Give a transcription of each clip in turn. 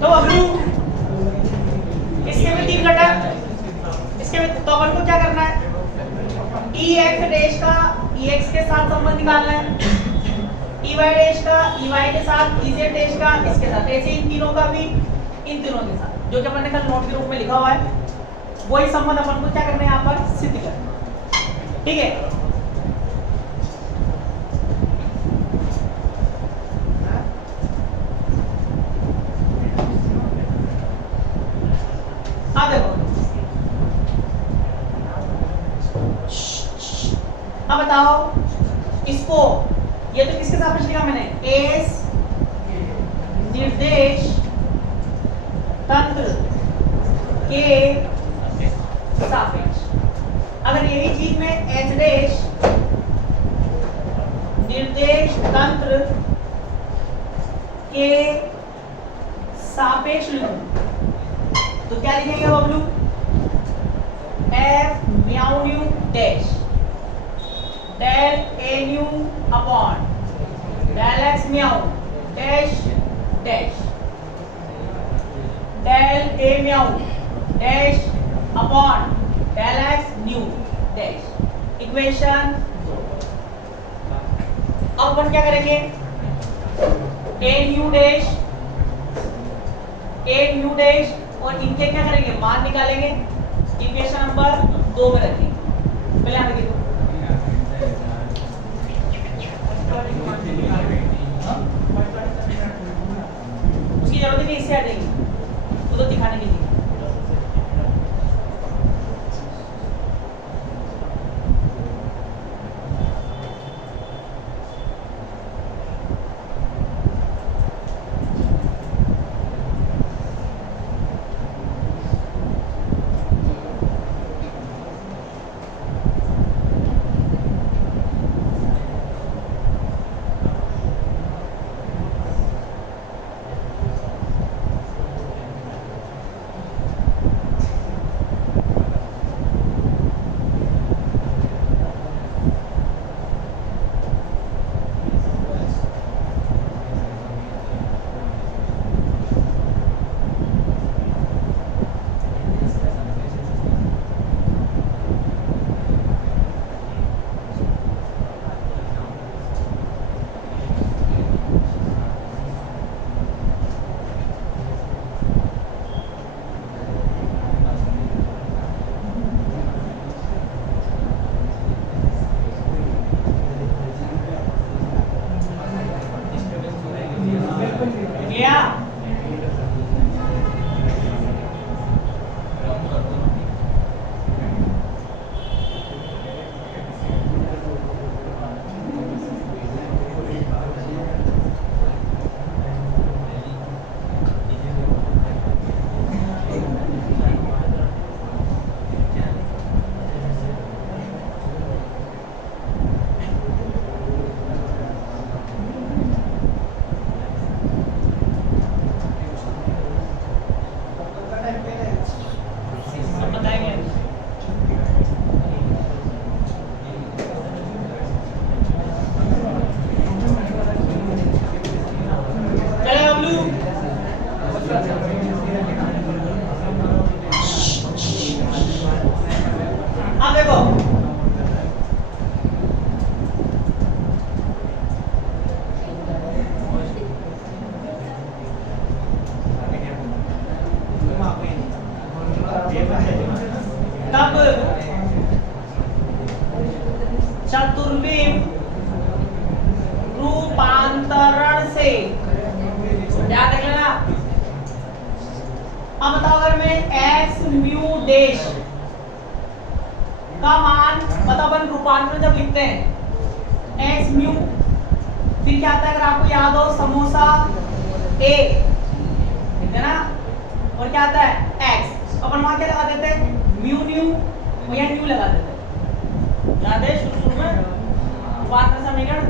तो अगलू इसके में 3 घटक, इसके में तो अपन को क्या करना है, EX डैश का EX के साथ संबंध निकालना है, EY डैश का EY के साथ, EZ डैश का इसके साथ, ऐसे इन तीनों का भी इन तीनों के साथ, जो कि अपन ने कल नोट के रूप में लिखा हुआ है, वही संबंध अपन को क्या करना है यहाँ पर सिद्ध करना है। ठीक है, अब देखो, अब बताओ इसको, ये तो किसके सापेक्ष लिखा मैंने, एस निर्देश तंत्र के सापेक्ष। अगर यही चीज में एच डैश निर्देश तंत्र के सापेक्ष लिखूं तो क्या लिखेंगे Bablu, F mu nu dash del A nu upon del X mu dash dash del A mu dash upon del x nu dash. Equation अब अपन क्या करेंगे, ए न्यू डैश और इनके क्या करेंगे, मान निकालेंगे, इक्वेशन नंबर 2 में रखेंगे। पहले यहाँ देखिए, उसकी जरूरत ही नहीं, इससे आ जाएगी वो तो दिखाने के लिए। चतुर्विम रूपांतरण से क्या कर लेना। अब बताओ अगर मैं x म्यू डैश का मान बताओ, अपन रूपांतरण जब लिखते हैं x म्यू, फिर क्या आता है अगर आपको याद हो समोसा a लिखते हैं ना, और क्या आता है x, अपन वहां क्या लगा देते हैं म्यू न्यू, या न्यू लगा देते हैं। याद है शुरू में रूपांतरण समीकरण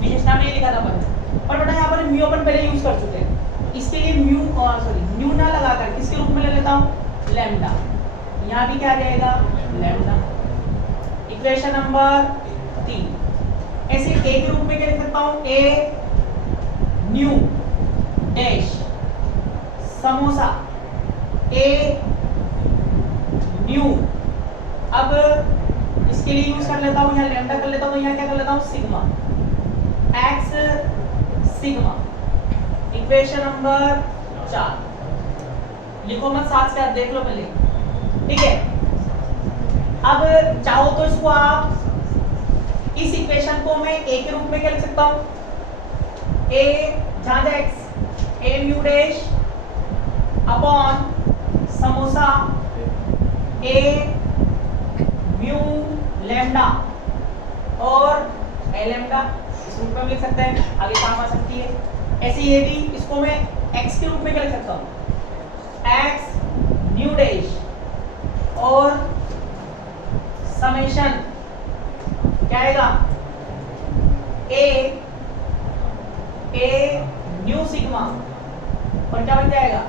विशेषता में लिखा था अपन, पर बेटा यहाँ पर म्यू अपन पहले यूज कर चुके हैं, इसके लिए म्यू ना लगाकर किसके रूप में ले लेता हूँ लैम्डा, यहाँ भी क्या रहेगा लैम्डा। इक्वेशन नंबर 3 ऐसे a के रूप में क्या लिख सकता हूँ, a new dash samosa a new. अब इसके लिए यूज कर लेता हूँ, यहाँ लैम्डा कर लेता हूँ, यहाँ क्या कर लेता हूँ sigma, x sigma. Equation number 4 लिखो मत, साथ से देख लो पहले, ठीक है। अब चाहो तो इसको आप इस इक्वेशन को मैं ए के रूप में क्या लिख सकता हूँ, ए जहां x A mu dash upon samosa a mu lambda और ए लैम्डा, इस रूप में लिख सकते हैं, आगे काम आ सकती है। ऐसे ये भी, इसको मैं x के रूप में क्या लिख सकता हूँ, x न्यू डैश और समेशन क्या आएगा ए न्यू सिग्मा और क्या बन जाएगा,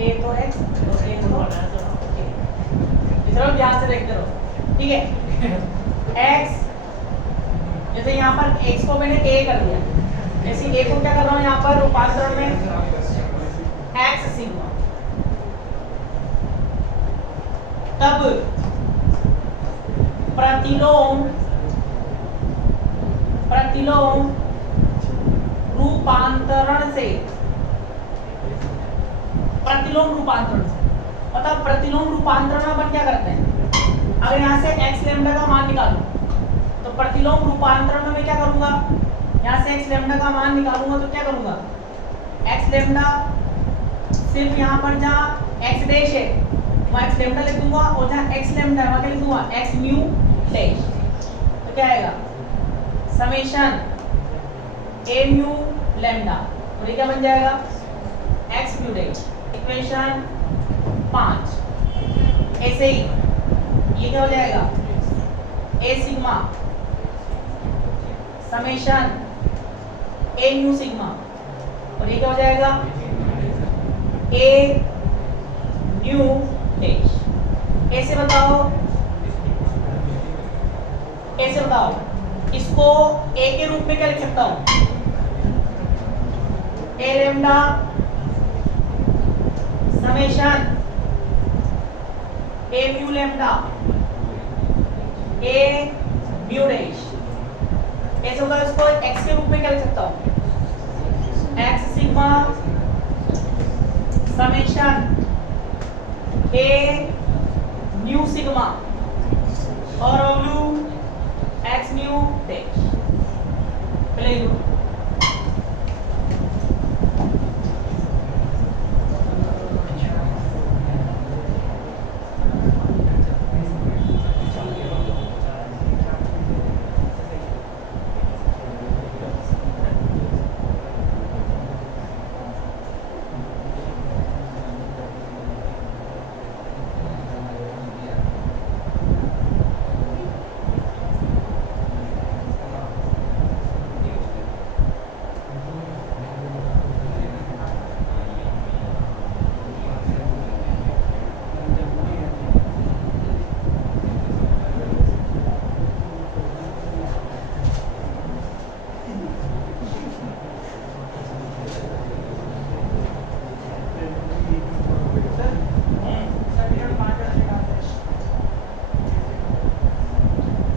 ए तो x और ए तो इधर ध्यान से देखते रहो, ठीक है। x जैसे यहाँ पर x को मैंने a कर दिया, ऐसे a को क्या कर रहा हूँ यहाँ पर रूपांतरण में x सिग्मा। तब प्रतिलोम रूपांतरण से, प्रतिलोम रूपांतरण से मतलब प्रतिलोम रूपांतरण में अपन क्या करते हैं, अगर यहाँ से x लैम्डा का मान निकालूं तो प्रतिलोम रूपांतरण में मैं क्या करूंगा, यहाँ से x लैम्डा का मान निकालूंगा तो क्या करूंगा, x लैम्डा सिर्फ यहाँ पर जहाँ x डैश है वहाँ x लैम्डा लिख दूंगा और जहाँ x लैम्डा है वहाँ क्या लिख दूंगा, x म्यू डैश। तो क्या आएगा समेशन a म्यू लैम्डा और ये क्या बन जाएगा x म्यू डैश। इक्वेशन 5 ऐसे ही ये क्या हो जाएगा a sigma summation a nu sigma और ये क्या हो जाएगा a न्यू डैश। ऐसे बताओ इसको a के रूप में क्या लिख सकता हूँ, a lambda summation a mu lambda a mu dash. ऐसे होगा, इसको x के रूप में क्या लिख सकता हूँ, x sigma summation a nu sigma और w x न्यू डैश। पहले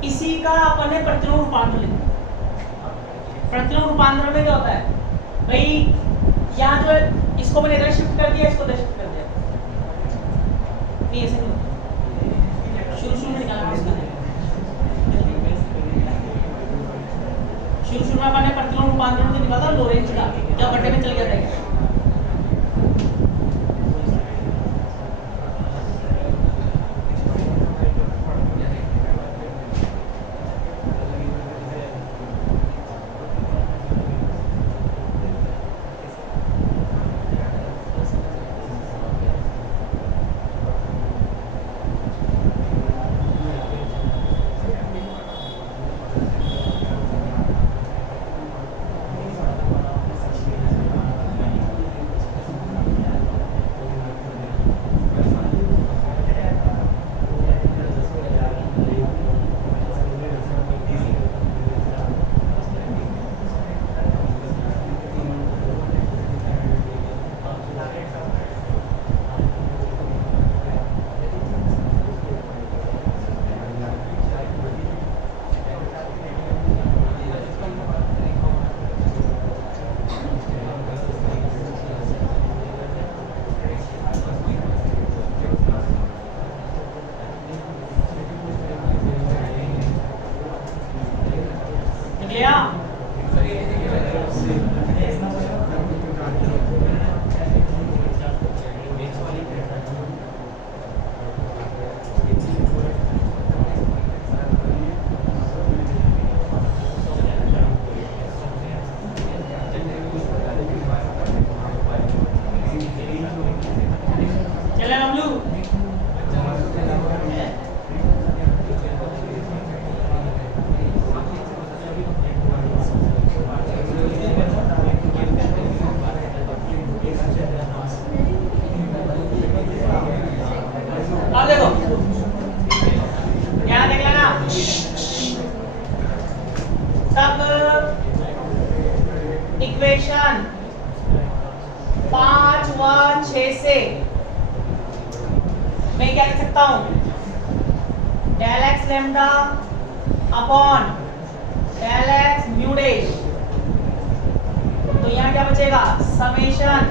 इसी का अपन ने प्रतिलोम रूपांतरण लिखा। प्रतिलोम रूपांतरण में क्या होता है भाई, यहाँ जो है इसको मैंने इधर शिफ्ट कर दिया, इसको इधर शिफ्ट कर दिया, नहीं ऐसे नहीं होता। शुरू में निकालना उसका, शुरू में अपन ने प्रतिलोम रूपांतरण तो निकाला लोरेंज का, जब बटे में चल गया था। लिया। चले बबलू। अब देखो यहाँ देख लेना, तब इक्वेशन 5 व 6 से मैं क्या लिख सकता हूँ, del x lambda upon del x mu dash. तो यहाँ क्या बचेगा, समेशन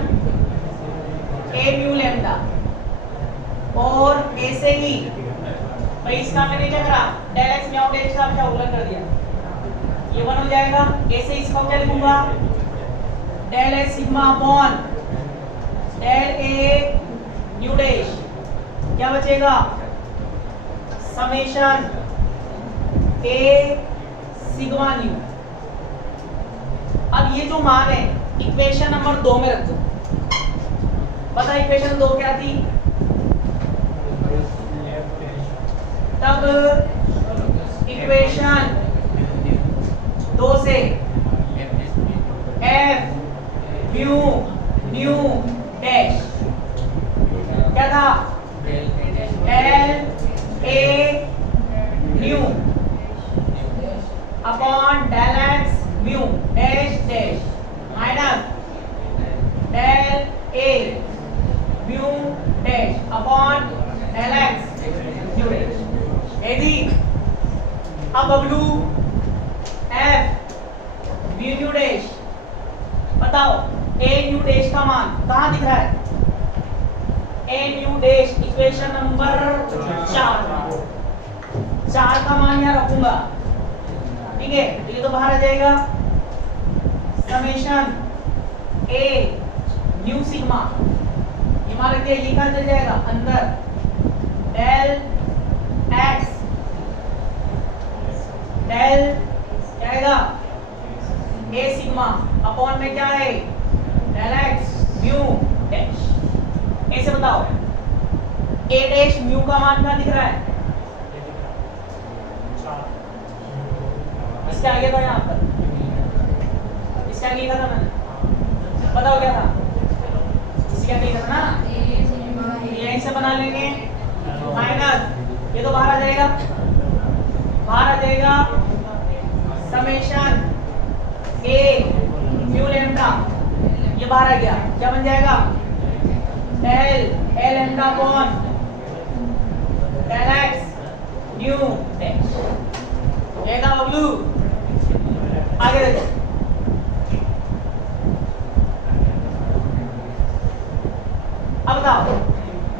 ए म्यू लैम्डा, और ए से ही भाई इसका मैंने क्या करा, डेल एक्स म्यू डैश का क्या उल्लेख कर दिया, ये 1 हो जाएगा। ए से इसका क्या लिखूंगा, del x sigma upon del A mu dash, क्या बचेगा, समेशन ए सिग्मा न्यू। अब ये जो मान है इक्वेशन नंबर 2 में रख दो। बता इक्वेशन 2 क्या थी, तब इक्वेशन 2 से एफ म्यू न्यू डैश क्या था, del A mu upon del x mu dash dash minus del A mu dash upon del x mu dash. यदि अब Bablu F mu nu dash, बताओ ए न्यू डैश का मान कहाँ दिख रहा है, a new dash equation number 4 का मान यहाँ रखूंगा, ठीक है। तो ये तो बाहर आ जाएगा, समेशन ए न्यू सिग्मा, ये मान रख दिया, ये कहाँ चल जाएगा अंदर, डेल एक्स डेल क्या आएगा, ए सिग्मा अपॉन में क्या है, डेल एक्स म्यू डैश। ऐसे बताओ ए डैश म्यू का मान क्या दिख रहा है, इसके आगे था, यहाँ पर इसके आगे लिखा था मैंने, बताओ क्या था, इसके आगे लिखा था ना, यहीं से बना लेंगे, माइनस ये तो बाहर आ जाएगा, बाहर आ जाएगा समेशन ए म्यू लैम्डा, ये बाहर आ गया, क्या बन जाएगा, डेल ए lambda upon del x nu dash. लेगा बबलू, आगे देखो, अब बताओ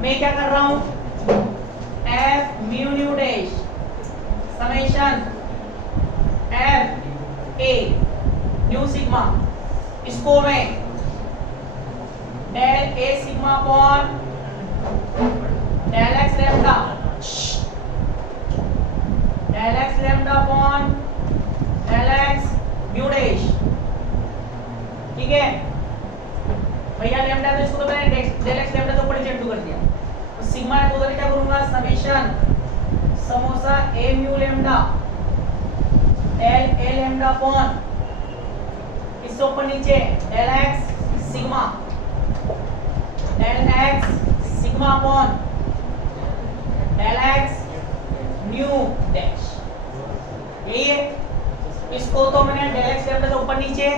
मैं क्या कर रहा हूं, F mu nu dash summation F A nu sigma, इसको मैं del A sigma upon del x lambda, del x lambda upon del x mu dash, ठीक है भैया। लैम्डा तो इसको तो मैंने डेल एक्स लैम्डा तो ऊपर नीचे इंटू कर दिया, तो सिग्मा है तो उधर क्या करूंगा, समेशन समोसा a mu lambda del A lambda upon इससे ऊपर नीचे del x sigma del x sigma upon del x nu dash, यही है। इसको तो मैंने डेल एक्स लैम्डा से ऊपर नीचे,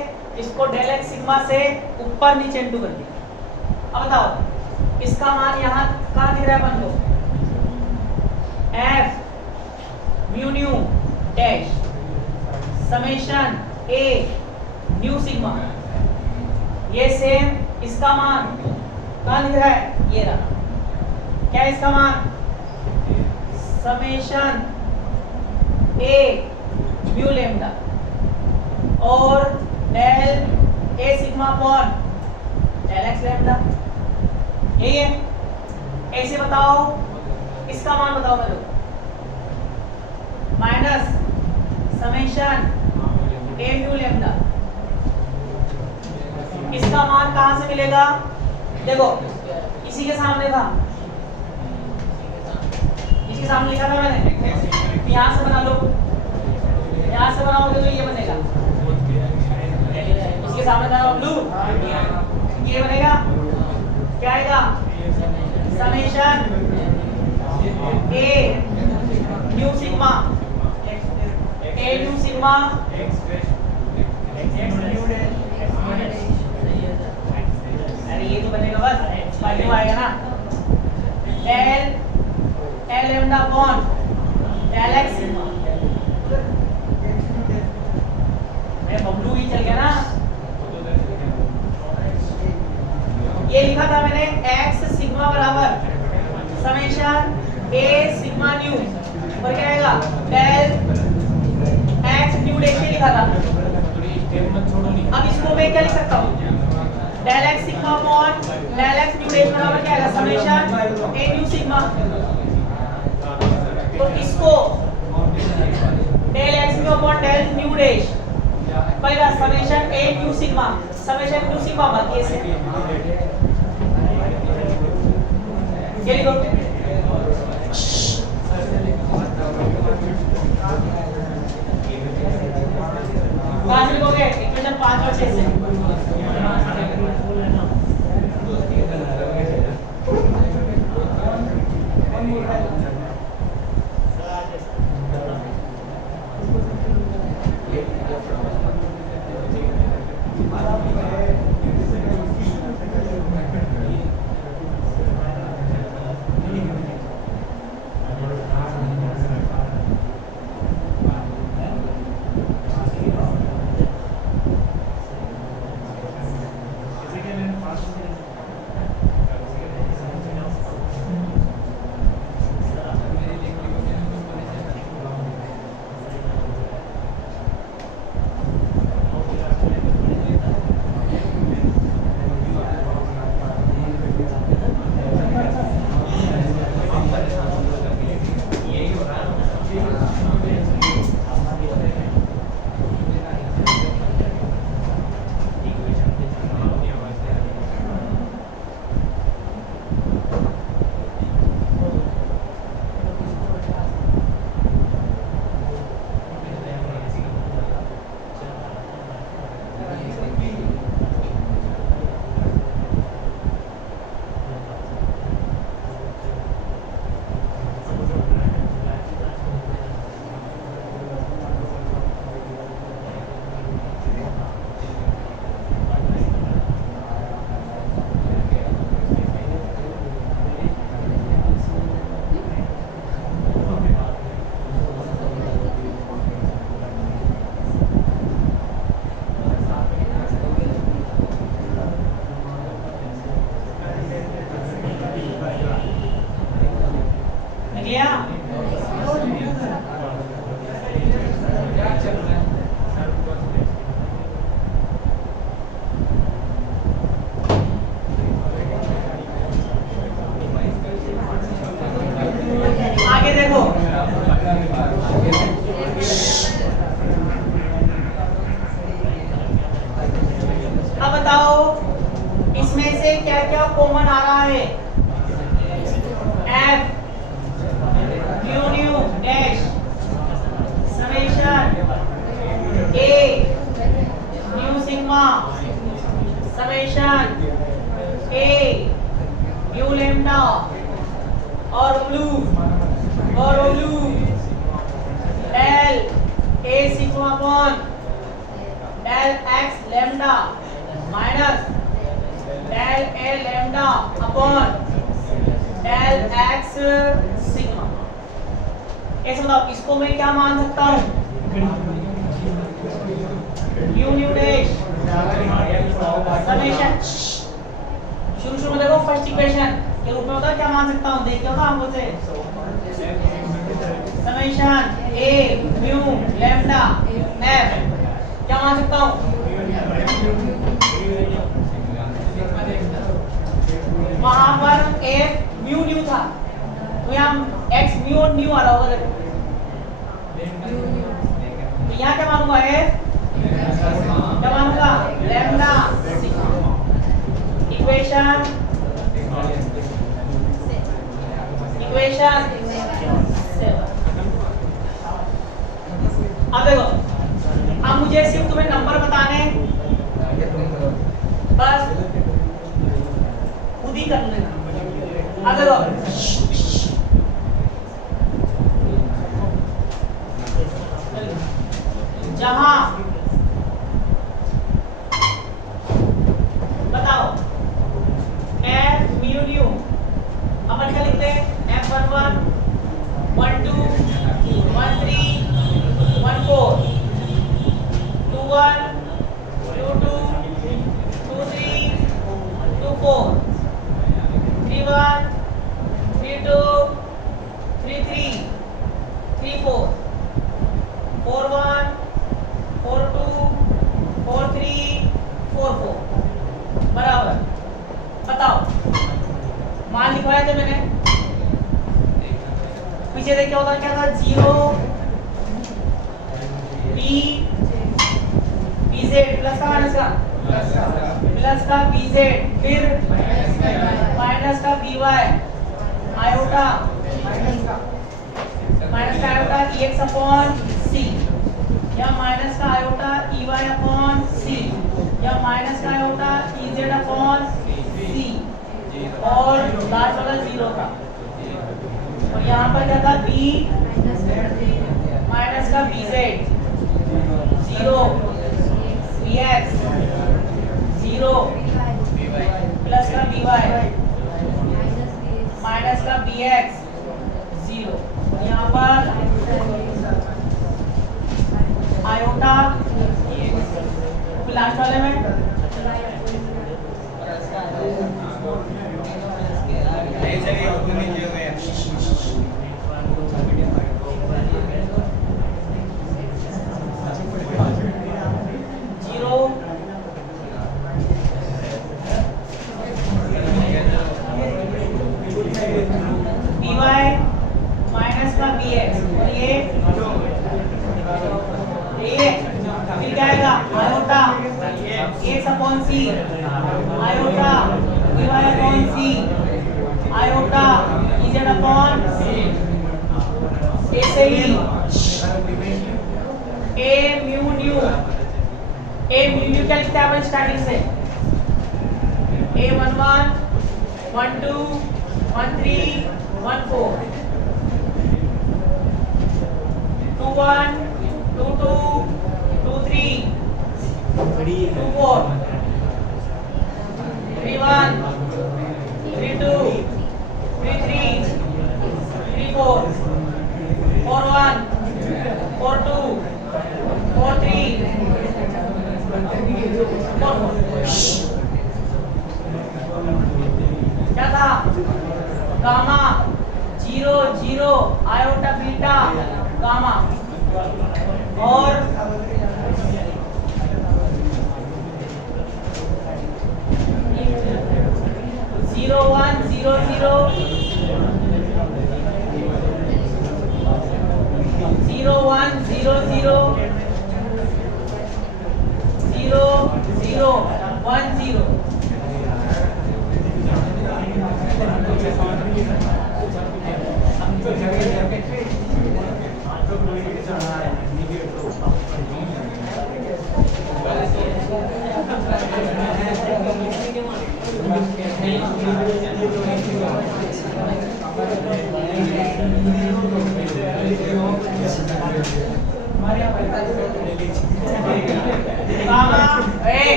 इसको डेल एक्स सिग्मा से ऊपर नीचे इंटू कर दिया। अब बताओ इसका मान यहाँ कहाँ दिख रहा है अपन को, F mu nu dash summation A nu sigma, ये सेम इसका मान कहाँ दिख रहा है, ये रहा, क्या है इसका मान, समेशन ए म्यू लैम्डा, और del A sigma upon del x lambda, यही है। ऐसे बताओ, इसका मान बताओ मेरे को, minus summation A mu lambda. इसका मान कहां से मिलेगा? देखो इसी के सामने था, इसके सामने लिखा था मैंने, यहां से बना लो, यहां से बनाओगे तो ये बनेगा, इसके सामने था ब्लू, ये बनेगा, क्या आएगा? Summation A nu sigma, A nu sigma अरे ये तो बनेगा बस, बाकी आएगा ना, del L lambda upon del x sigma, Bablu ही चल गया ना। ये लिखा था मैंने x सिग्मा बराबर समेशन a सिग्मा न्यू, और क्या आएगा? डेल x न्यू डैश लिखा था। अब इसको मैं क्या लिख सकता हूँ? Del x sigma upon del x nu dash बराबर क्या आएगा? Summation a nu sigma. तो इसको del x nu upon del nu dash पहला summation a nu sigma, summation nu sigma मत कैसे ये लिखो, कहां से लिखोगे? इक्वेशन 5 और 6 से। कॉमन आ रहा है f nu nu dash summation a nu sigma summation a nu lambda और ब्लू del a sigma upon del x lambda minus del a lambda upon del x sigma. ऐसे बताओ इसको मैं क्या मान सकता हूँ? न्यू डैश समेशन शुरू में देखो फर्स्ट इक्वेशन के रूप में होता क्या मान सकता हूँ? देखिए होगा हमको से summation a nu lambda f क्या मान सकता हूँ? वहां पर f म्यू न्यू था तो यहाँ x म्यू और न्यू आ रहा होगा देखो। तो यहाँ क्या मानूंगा? f क्या मानूंगा? लैम्डा। इक्वेशन अब देखो, अब मुझे सिर्फ तुम्हें नंबर बताने, बस खुद ही कर लेना। अब देखो, जहां बताओ f म्यू न्यू अपन क्या लिखते हैं? f11 12 13 14 21 22 23 24 31 32 33 34 41 42 43 44 बराबर। बताओ मान लिखवाए थे मैंने, पीछे देख क्या होता? क्या था? 0 p pz प्लस का माइनस का प्लस का pz, फिर माइनस का py आयोटा माइनस का आयोटा ex अपॉन c, या माइनस का आयोटा ey अपॉन c, या माइनस का आयोटा ez अपॉन c, और लास्ट वाला 0 था। और यहाँ पर क्या था? b माइनस का bz 0 bx 0 प्लस का by माइनस का bx 0। यहाँ पर आयोटा लास्ट वाले में माइनस का bx, और ये फिर क्या आएगा? Iota x upon c, iota y upon c, iota z upon c। ऐसे ही a म्यू न्यू क्या लिखते हैं अपन स्टार्टिंग से? a11 12 13 14 21 22 23 24 31 32 33 34 41 42 43 क्या था? गामा 0 0 आयोटा बीटा गामा, और 0 1 0 0 0 1 0 0 0 0 1 0।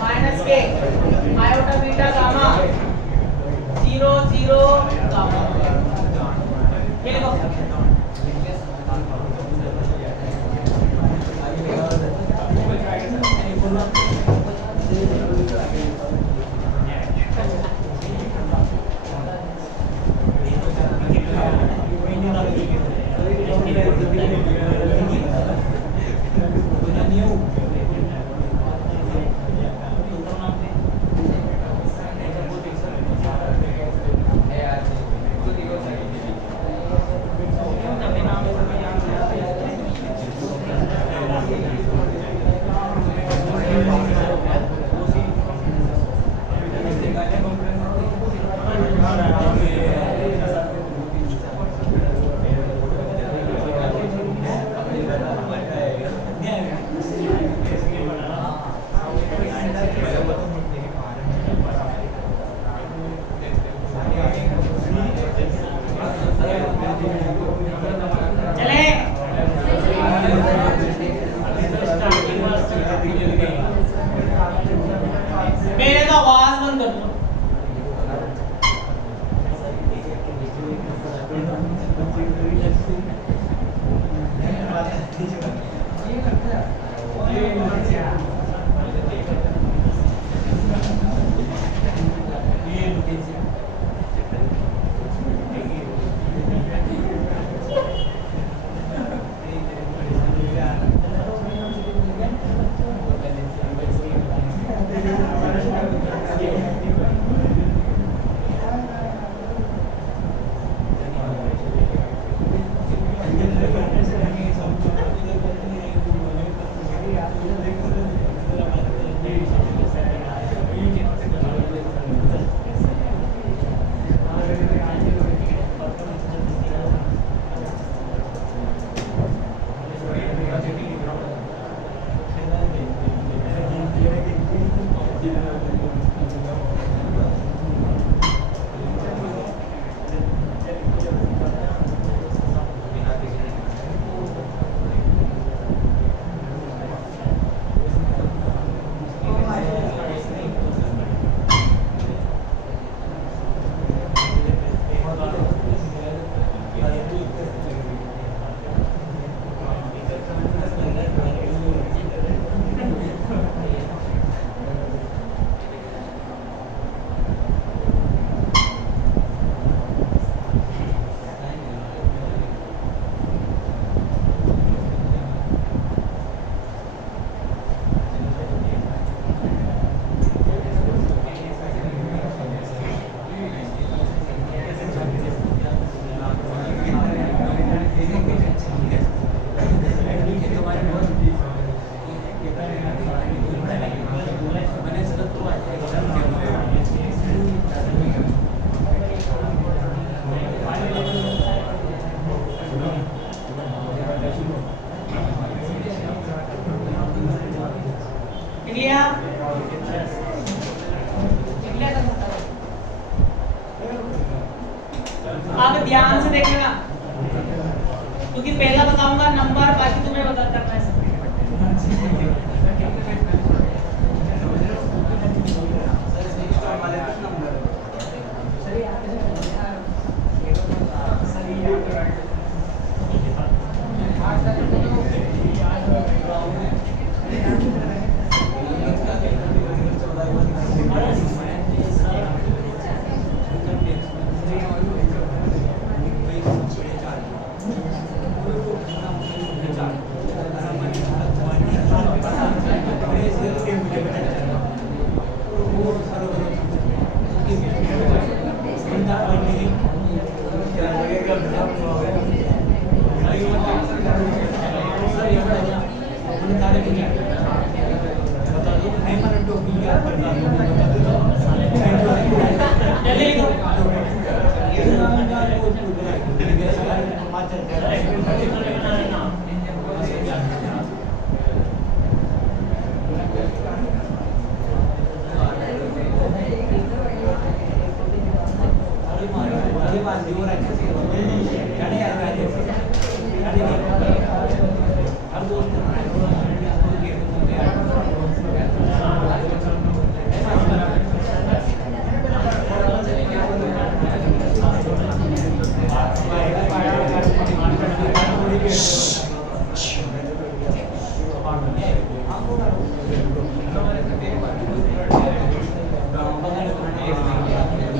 माइनस के आयोटा बीटा गामा 0 0 गामा, ये लिखो। ध्यान से देख लेना, क्योंकि पहला बताऊंगा नंबर, बाकी तुम्हें बता करना है।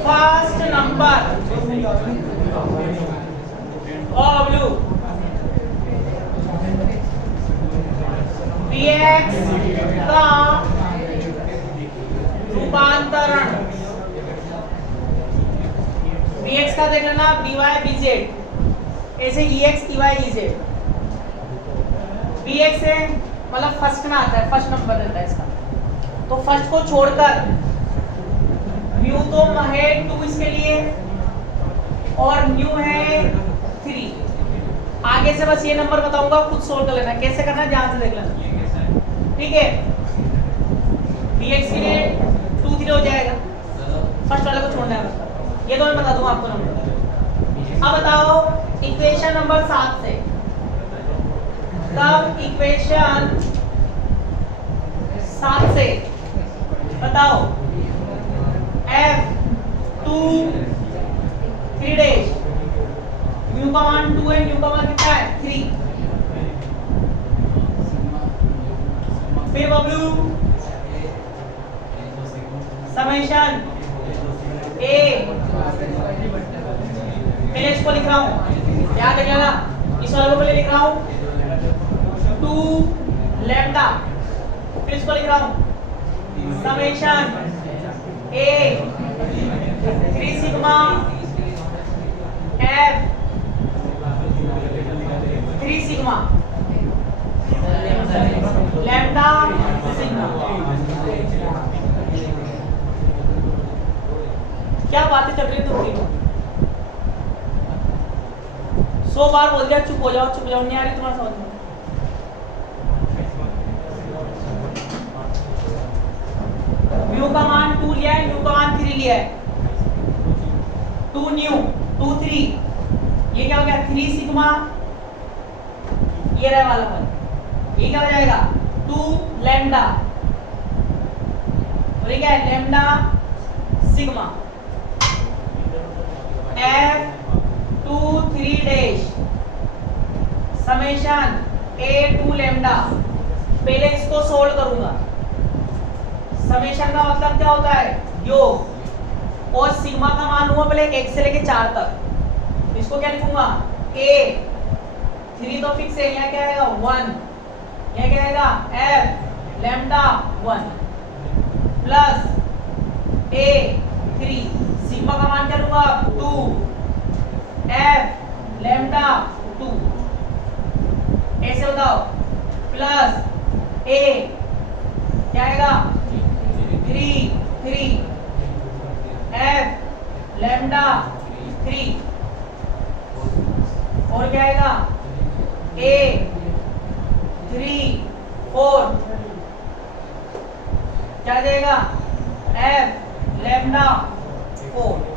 फर्स्ट नंबर px का रूपांतरण, px का देख लेना by bz, ऐसे ex ey ez, px से मतलब फर्स्ट में आता है, फर्स्ट नंबर रहता है इसका, तो फर्स्ट को छोड़कर म्यू तो है 2 इसके लिए और न्यू है 3। आगे से बस ये नंबर बताऊंगा, खुद सोल्व कर लेना, कैसे करना है ध्यान से देख लेना, ठीक है। bx के लिए 2 3 हो जाएगा, फर्स्ट वाले को छोड़ना है, ये तो मैं बता दूंगा आपको नंबर। अब बताओ इक्वेशन नंबर 7 से, तब इक्वेशन 7 से बताओ f2 3 डैश, म्यू का मान 2 है, म्यू का मान कितना है 3, फिर बबलू समेशन a, पहले इसको लिख रहा हूं, क्या देख लेना, इस वाले को पहले लिख रहा हूं 2 लैम्डा, फिर इसको लिख रहा हूं summation a 3 sigma f 3 sigma lambda sigma. क्या बातें चल रही है तुम्हारी? 100 बार बोल दिया चुप हो जाओ, चुप हो जाओ, नहीं आ रही तुम्हारा समझ में? म्यू का मान 2 लिया है, म्यू का मान 3 लिया है, 2 न्यू 2 3, ये क्या हो गया 3 सिग्मा, ये रहा वाला वन, ये क्या हो जाएगा 2 लैम्डा, और ये क्या है lambda sigma f 2 3 dash summation a 2 lambda. पहले इसको सोल्व करूंगा, समेशन का मतलब क्या होता है योग, और सिग्मा का मान हुआ पहले 1 से लेके 4 तक, इसको क्या लिखूंगा a 3 तो फिक्स है, यहाँ क्या आएगा 1, यहाँ क्या आएगा f lambda 1 plus a 3, sigma का मान क्या लूंगा 2 f लैम्डा 2, ऐसे बताओ प्लस a क्या आएगा 3 3 f लैम्डा 3, और क्या आएगा a 3 4, क्या जाएगा f lambda 4।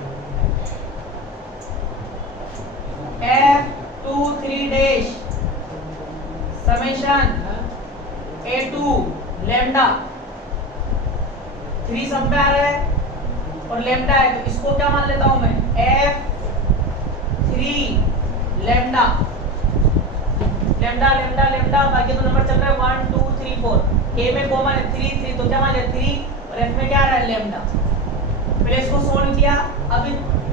Summation a two lambda 3 सब में आ रहा है और लैम्डा है, तो इसको क्या मान लेता हूं मैं F 3 lambda lambda lambda lambda. बाकी तो नंबर चल रहा है 1 2 3 4, ए में कॉमन है 3 3, तो क्या मान लिया 3 और एफ में क्या आ रहा है लैम्डा। पहले इसको सोल्व किया, अब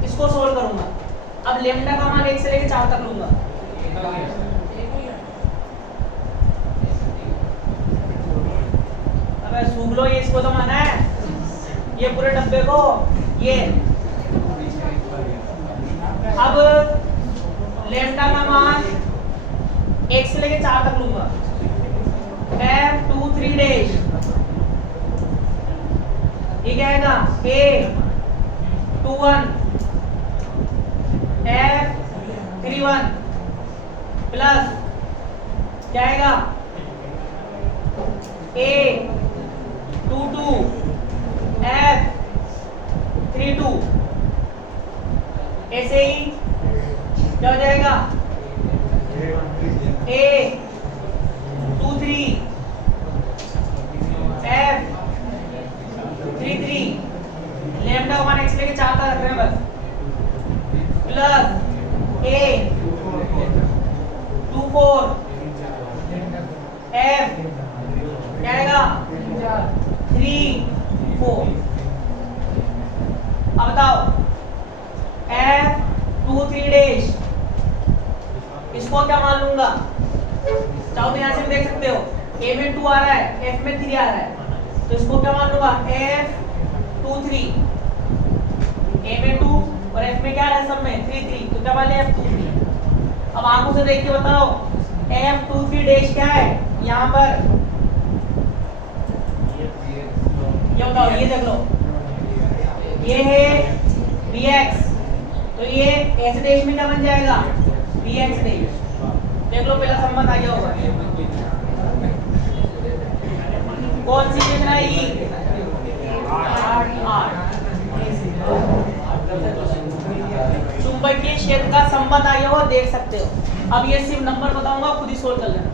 इसको सोल्व करूंगा। अब लैम्डा का मान 1 से लेकर 4 तक लूंगा। अबे सूख लो, ये इसको तो माना है, ये पूरे डब्बे को ये। अब लैम्डा का मान 1 से लेकर 4 तक लूंगा। F23 डैश ये क्या आएगा A21 F31 प्लस क्या आएगा A22 F32। ऐसे ही क्या हो जाएगा A23 F33 लैम्डा का मान 1 से लेके 4 तक रख रहे हैं बस, प्लस A24 F क्या आएगा 34। अब बताओ F23 डैश इसको क्या मान लूंगा, चाहो तो यहाँ से भी देख सकते हो, A में 2 आ रहा है, F में 3 आ रहा है, तो इसको क्या मान लूंगा F23। A में 2 और F में क्या आ रहा है सब में 3 3, तो क्या मान लिया F23। अब आंखों से देख के बताओ F23 डैश क्या है यहाँ पर, ये बताओ, ये देख लो, ये है Vx, तो ये ऐसे डैश में क्या बन जाएगा Vx डैश। देख लो पहला संबंध आ गया होगा, कौन सी कितना ई 8 चुंबकीय क्षेत्र का संबंध आ गया हो, देख सकते हो। अब ये सिर्फ नंबर बताऊंगा, खुद ही सोल्व कर लेना।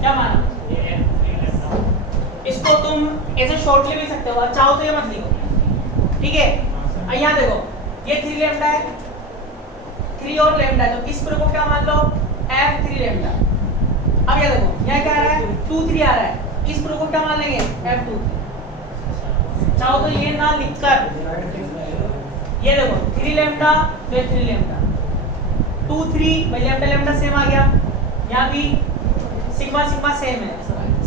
क्या माना? इसको तुम ऐसे शॉर्ट ले भी सकते हो, चाहो तो ये मत लिखो, ठीक है। यहाँ देखो ये 3 लैम्डा है, 3 और लैम्डा है, तो इस पर को क्या मान लो F3 लैम्डा। अब ये देखो यहाँ क्या आ रहा है 2 3 आ रहा है, इस पर को क्या मान लेंगे F2। चाहो तो ये ना लिखकर ये देखो 3 लैम्डा तो 3 लैम्डा 2 3 भाई लैम्डा लैम्डा सेम आ गया, यहाँ भी सिग्मा सिग्मा सेम है,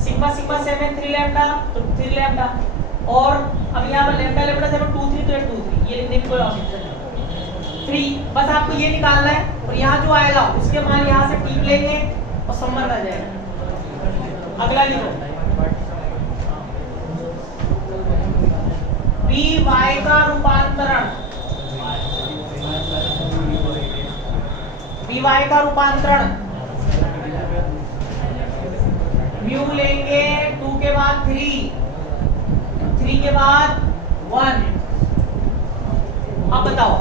सिग्मा सिग्मा सेम है 3 लैम्डा तो 3 लैम्डा, और अब यहाँ पर लैम्डा लैम्डा सेम 2 3 तो 2 3, ये लिखने की कोई आवश्यकता नहीं। 3 बस आपको ये निकालना है और यहाँ जो आएगा उसके मान यहाँ से टीप लेंगे और संबंध आ जाएगा। अगला लिखो Vy का रूपांतरण, Vy का रूपांतरण म्यू लेंगे 2 के बाद 3, 3 के बाद 1। अब बताओ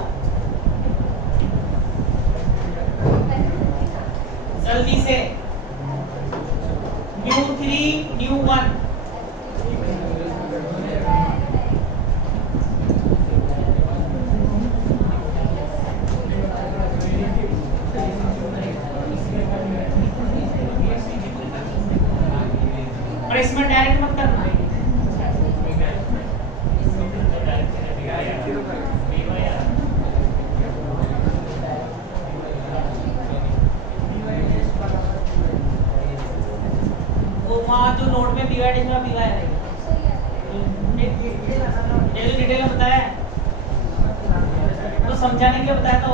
जल्दी से, म्यू 3 म्यू 1 और इसमें डायरेक्ट मत करना, वो वहाँ जो नोट में बीवाई इसमें बीवाई है, डिटेल में बताया तो समझाने के लिए बताया था,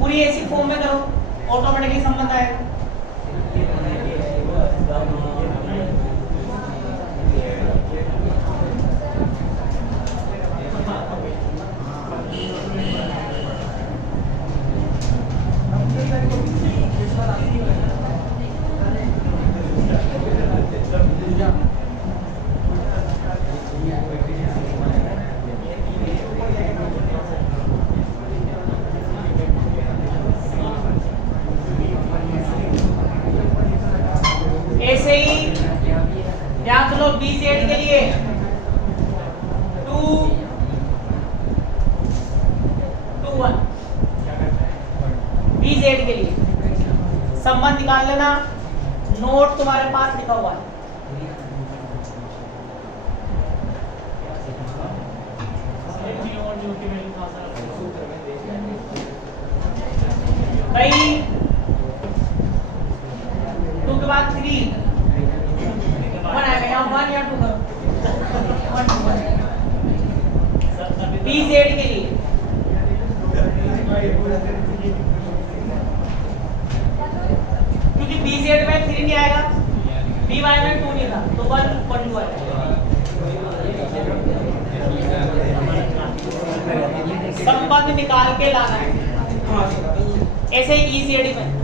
पूरी ऐसी फॉर्म में करो ऑटोमेटिकली संबंध आएगा। ऐसे ही ध्यान सुनो BZ के लिए 2 2 1 BZ के लिए संबंध निकाल लेना, नोट तुम्हारे पास लिखा हुआ है। भाई 2 के बाद 3 1 आएगा, यहाँ 1 या 2 करो, 1 BZ के लिए क्योंकि BZ में 3 नहीं आएगा, BY में 2 नहीं था तो 1 2 आएगा। संबंध निकाल के लाना है ऐसे ही EZD में